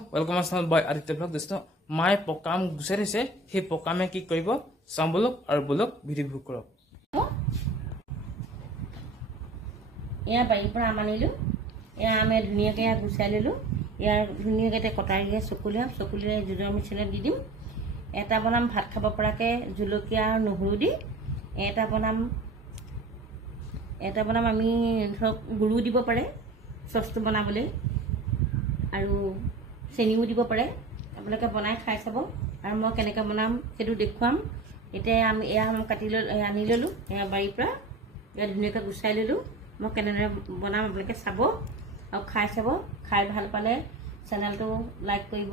welcome अस्सलाम bye Aditya blog दोस्तों my पकाम गुसारिसे हे पकामे की करिब सामबलक और बोलक भिडिओ बुक करक या बाई पर आमानिलु या आमे धुनियाके या गुसाइ लेलु या धुनियाके कटारिए चकुलिए जुदर मिश्रण দি দিম এটা বনাম ভাত খাব পৰাকে জুলকিয়া নহৰু দি এটা বনাম আমি ধৰক গুৰু দিব পাৰে সসটো বনাবলৈ আৰু চেনিও দিব পাৰে আপোনালোকে বনাই খাই চাব আৰু মই কেনেকৈ বনাম সেইটো দেখুৱাম এতিয়া আমি কাটি আনি ললো বাৰীৰ পৰা ধুনিয়াকৈ গুচাই ললো মই কেনেদৰে বনাম আপোনালোকে চাব আৰু খাই চাব খাই ভাল পালে চেনেলটো লাইক কৰিব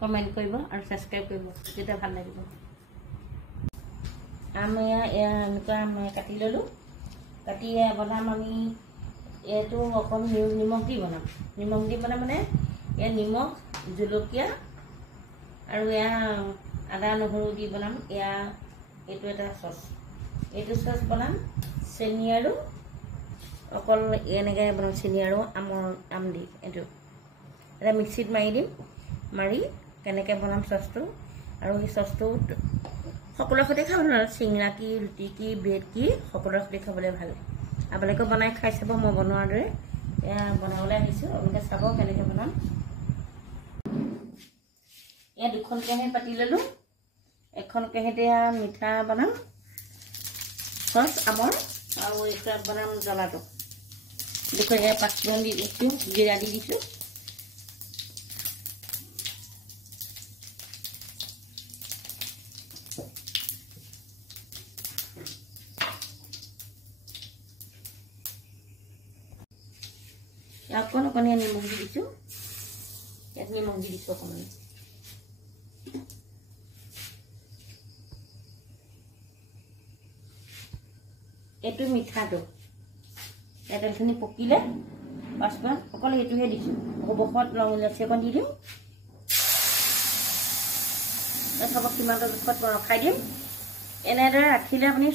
কমেন্ট কৰিব আৰু সাবস্ক্ৰাইব কৰিব তেতিয়া ভাল লাগিব আমি আমি কাটি ললো কাটি বনাম আমি এটো অকল নিমখ দি বনাম নিমখ দি মানে या निमख जुलकिया और या आदा নহৰু দি বনাম या এটো এটা সস এটো সস বনাম চেনি আৰু অকল এনেকে বনাম চেনি আৰু আম দি এটো এটা মিক্সিত মাৰি দিম মাৰি কেনেকে বনাম সসটো আৰু এই সসটো সকলোৰ সৈতে খাবলৈ চিংৰা কি ৰুটি কি ব্ৰেড কি সকলোৰ সৈতে খাবলৈ ভাল আপোনালোকে বনাই খাই চাব মই বনোৱাৰ দৰে বনাবলৈ আহিছো আপোনালোকে চাব কেনেকে বনাম या दुखन केहे पाती ललु এখন কেহেতে মিঠা বনাম সস আমৰ আৰু এটা বনাম জলাটো দেখো এই পাঁচফোৰণ দি দিছো জিৰা দি দিছো অকণ নিমখ দি দিছো ইয়াত নিমখ দি দিছো অকণমান এটো মিঠাটো এটাখিনি পকিলে পাঁচটা অকল এটোহে দিছো অবখত লং ইলাচি অকণ দি দিম এটাব কিমানটা জোখত ৰখাই দিম এনেদৰে ৰাখিলে আপুনি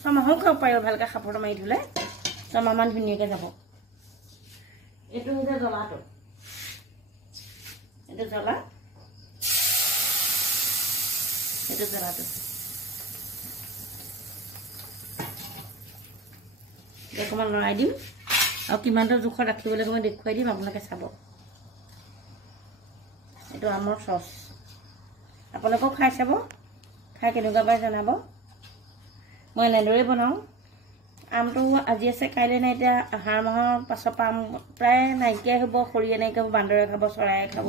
ছমাহো খাব পাৰিব ভালকৈ খাপৰ মাৰি ধুলে ছমাহমান ধুনীয়াকৈ যাব এটো হৈছে জ্বলাটো এটো জ্বলা এটো জ্বলাটো অকমান লৰাই দিম আৰু কিমানটা জোখত ৰাখিবলৈ মই দেখুৱাই দিম আপোনালোকে চাব এইটো আমৰ সস আপোনালোকেও খাই চাব খাই কেনেকুৱা পাই জনাব মই এনেদৰে বনাওঁ আমটো আজি আছে কাইলৈ নাই এতিয়া আহাৰ মাহৰ পাছত পাম প্ৰায় নাইকিয়া হ'ব খৰিয়ে নাইকিয়া হ'ব বান্দৰে খাব চৰায়ে খাব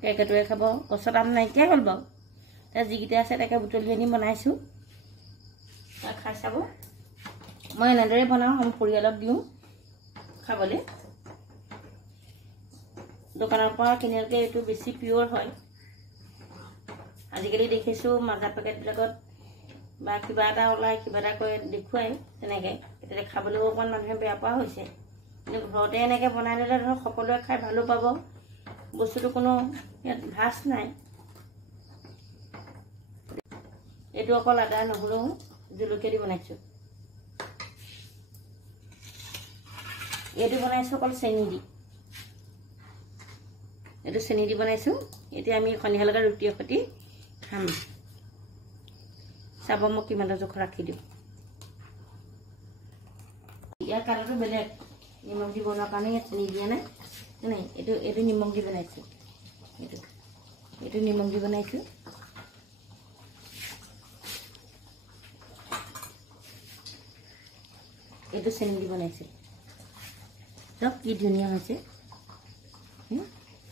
কেকেটুৱে খাব গছত আম নাইকিয়া হ'ল বাৰু তাৰ যিকেইটা আছে তাকে বুটলি আনি বনাইছোঁ খাই চাব মই এনেদৰে বনাওঁ আমি পৰিয়ালক দিওঁ খাবলৈ দোকানৰ পৰা কিনিলে এইটো বেছি পিওৰ হয় আজিকালি দেখিছোঁ মাজা পেকেটবিলাকত বা কিবা এটা ওলাই কিবা এটা কৰি দেখুৱাই তেনেকৈ এতিয়া খাবলৈ অকণমান মানুহে বেয়া পোৱা হৈছে কিন্তু ঘৰতে এনেকৈ বনাই ল'লে ধৰক সকলোৱে খাই ভালো পাব বস্তুটো কোনো ইয়াত ভাজ নাই এইটো অকল আদা নহৰু জলকীয়া দি বনাইছোঁ এইটো বনাইছো অকল চেনি দি এইটো চেনি দি বনাইছো এতিয়া আমি সন্ধিয়া লগা ৰুটিৰ সৈতে খাম চাব মই কিমানটা জোখ ৰাখি দিওঁ ইয়াৰ কালাৰটো বেলেগ নিমখ দি বনোৱাৰ কাৰণে ইয়াত চেনি দিয়া নাই এইটো নিমখ দি বনাইছো এইটো নিমখ দি বনাইছো এইটো চেনি দি বনাইছো সব কি ধুনিয়া হৈছে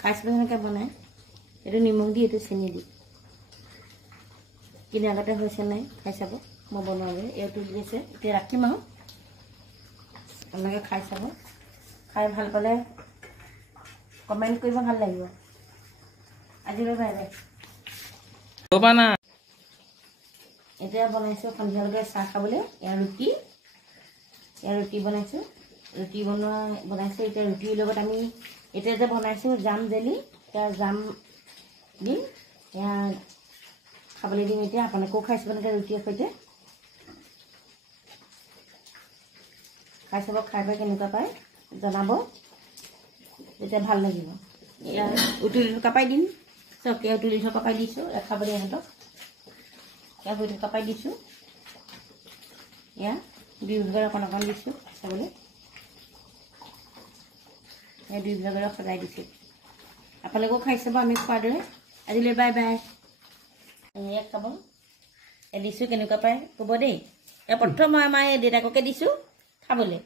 খাইছিলোঁ সেনেকৈ বনাই এইটো নিমখ দি এইটো চেনি দি কিনে আগতে হৈছে নাই খাই চাব মই বনোৱালৈ এইটো দি আছে এতিয়া ৰাখিম আৰু আপোনালোকে খাই চাব খাই ভাল পালে কমেণ্ট কৰিব ভাল লাগিব আজিলৈ বাই বাই এতিয়া বনাইছোঁ সন্ধিয়ালৈকে চাহ খাবলৈ ইয়াৰ ৰুটি বনাইছোঁ ৰুটি বনাইছোঁ এতিয়া ৰুটিৰ লগত আমি এতিয়া যে বনাইছোঁ জাম জেলি এতিয়া জাম দিম এয়া খাবলৈ দিম এতিয়া আপোনালোকেও খাই চাব এনেকৈ ৰুটিৰ সৈতে খাই চাব খাই পাই কেনেকুৱা পায় জনাব তেতিয়া ভাল লাগিব উতলি থকা পাই দিম চকে উতলি থকা পাই দিছোঁ খাবলৈ ইহঁতক এয়া হৈ থকা পাই দিছোঁ এয়া দুই ভাগৰ অকণ অকণ দিছোঁ চাবলৈ এয়া দুই ভাগৰ সজাই দিছোঁ আপোনালোকেও খাই চাব আমি খোৱাৰ দৰে আজিলৈ বাই বাই এয়া খাব দিছোঁ কেনেকুৱা পায় ক'ব দেই এয়া প্ৰথম মই আমাৰ এই দেউতাককে দিছোঁ খাবলৈ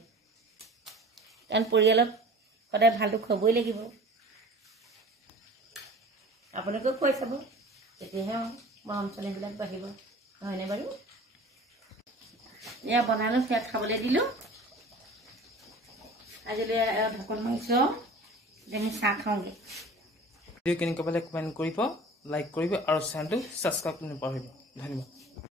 কাৰণ পৰিয়ালত সদায় ভালটো খুৱাবই লাগিব আপোনালোকেও খুৱাই চাব তেতিয়াহে মৰম চেনেহবিলাক বাঢ়িব নহয়নে বাৰু এয়া বনালোঁ সেয়া খাবলৈ দিলোঁ আজিলৈ ঢাকোন মাৰিছোঁ আমি চাহ খাওঁগৈ ভিডিঅ' কেনেকুৱা পালে কমেণ্ট কৰিব লাইক কৰিব আৰু চেনেলটো ছাবস্ক্ৰাইব কৰিব নাপাহৰিব ধন্যবাদ